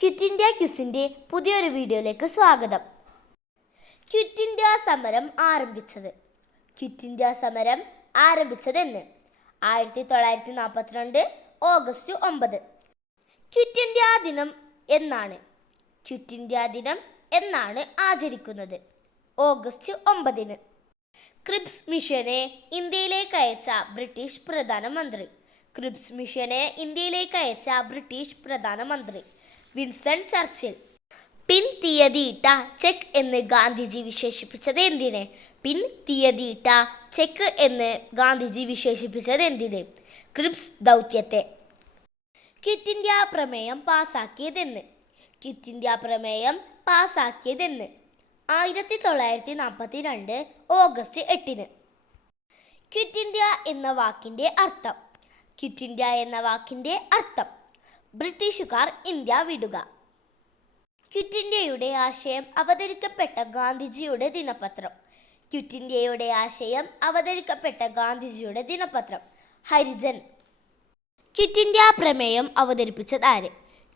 Quit India ക്വിസിന്റെ പുതിയൊരു വീഡിയോയിലേക്ക് സ്വാഗതം. ക്വിറ്റ് ഇന്ത്യ സമരം ആരംഭിച്ചത്. ക്വിറ്റ് ഇന്ത്യ സമരം ആരംഭിച്ചത് എന്ന് ആയിരത്തി തൊള്ളായിരത്തി നാൽപ്പത്തിരണ്ട് ഓഗസ്റ്റ് ഒമ്പത്. ക്വിറ്റ് ഇന്ത്യ ദിനം എന്നാണ്. ക്വിറ്റ് ഇന്ത്യ ദിനം എന്നാണ് ആചരിക്കുന്നത്. ഓഗസ്റ്റ് ഒമ്പതിന്. ക്രിപ്സ് മിഷനെ ഇന്ത്യയിലേക്ക് അയച്ച ബ്രിട്ടീഷ് പ്രധാനമന്ത്രി. ക്രിപ്സ് മിഷനെ ഇന്ത്യയിലേക്ക് അയച്ച ബ്രിട്ടീഷ് പ്രധാനമന്ത്രി. വിൻസൺ ചർച്ചിൽ. പിൻ തീയതിയിട്ട ചെക്ക് എന്ന് ഗാന്ധിജി വിശേഷിപ്പിച്ചത് എന്തിനെ? പിൻ തീയതിയിട്ട ചെക്ക് എന്ന് ഗാന്ധിജി വിശേഷിപ്പിച്ചത് എന്തിന്? ക്രിപ്സ് ദൗത്യത്തെ. ക്വിറ്റ് ഇന്ത്യ പ്രമേയം പാസാക്കിയതെന്ന്. ക്വിറ്റ് ഇന്ത്യ പ്രമേയം പാസാക്കിയതെന്ന്. ആയിരത്തി തൊള്ളായിരത്തി നാൽപ്പത്തി രണ്ട് ഓഗസ്റ്റ് എട്ടിന്. ക്വിറ്റ് ഇന്ത്യ എന്ന വാക്കിന്റെ അർത്ഥം. ക്വിറ്റ് ഇന്ത്യ എന്ന വാക്കിന്റെ അർത്ഥം. ബ്രിട്ടീഷുകാർ ഇന്ത്യ വിടുക. ക്വിറ്റ് ഇന്ത്യയുടെ ആശയം അവതരിക്കപ്പെട്ട ഗാന്ധിജിയുടെ ദിനപത്രം. ക്വിറ്റ് ഇന്ത്യയുടെ ആശയം അവതരിക്കപ്പെട്ട ഗാന്ധിജിയുടെ ദിനപത്രം. ഹരിജൻ. ക്വിറ്റ് ഇന്ത്യ പ്രമേയം അവതരിപ്പിച്ചത് ആര്?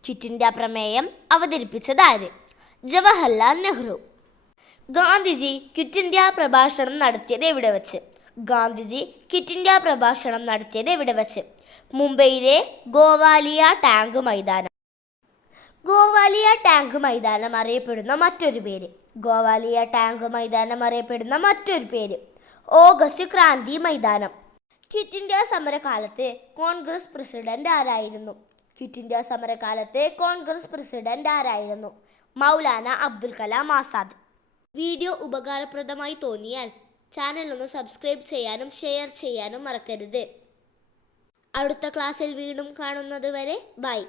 ക്വിറ്റ് ഇന്ത്യ പ്രമേയം അവതരിപ്പിച്ചത് ആര്? ജവഹർലാൽ നെഹ്റു. ഗാന്ധിജി ക്വിറ്റ് ഇന്ത്യ പ്രഭാഷണം നടത്തിയത് എവിടെ വെച്ച്? ഗാന്ധിജി ക്വിറ്റ് ഇന്ത്യ പ്രഭാഷണം നടത്തിയത് എവിടെ വെച്ച്? മുംബൈയിലെ ഗോവാലിയ ടാങ്ക് മൈതാനം. ഗോവാലിയ ടാങ്ക് മൈതാനം അറിയപ്പെടുന്ന മറ്റൊരു പേര്. ഗോവാലിയ ടാങ്ക് മൈതാനം അറിയപ്പെടുന്ന മറ്റൊരു പേര്. ഓഗസ്റ്റ് ക്രാന്തി മൈതാനം. ക്വിറ്റ് ഇന്ത്യ സമരകാലത്ത് കോൺഗ്രസ് പ്രസിഡന്റ് ആരായിരുന്നു? ക്വിറ്റ് ഇന്ത്യ സമരകാലത്ത് കോൺഗ്രസ് പ്രസിഡന്റ് ആരായിരുന്നു? മൗലാന അബ്ദുൽ കലാം ആസാദ്. വീഡിയോ ഉപകാരപ്രദമായി തോന്നിയാൽ ചാനൽ ഒന്ന് സബ്സ്ക്രൈബ് ചെയ്യാനും ഷെയർ ചെയ്യാനും മറക്കരുത്. അടുത്ത ക്ലാസ്സിൽ വീണ്ടും കാണുന്നത് വരെ ബൈ.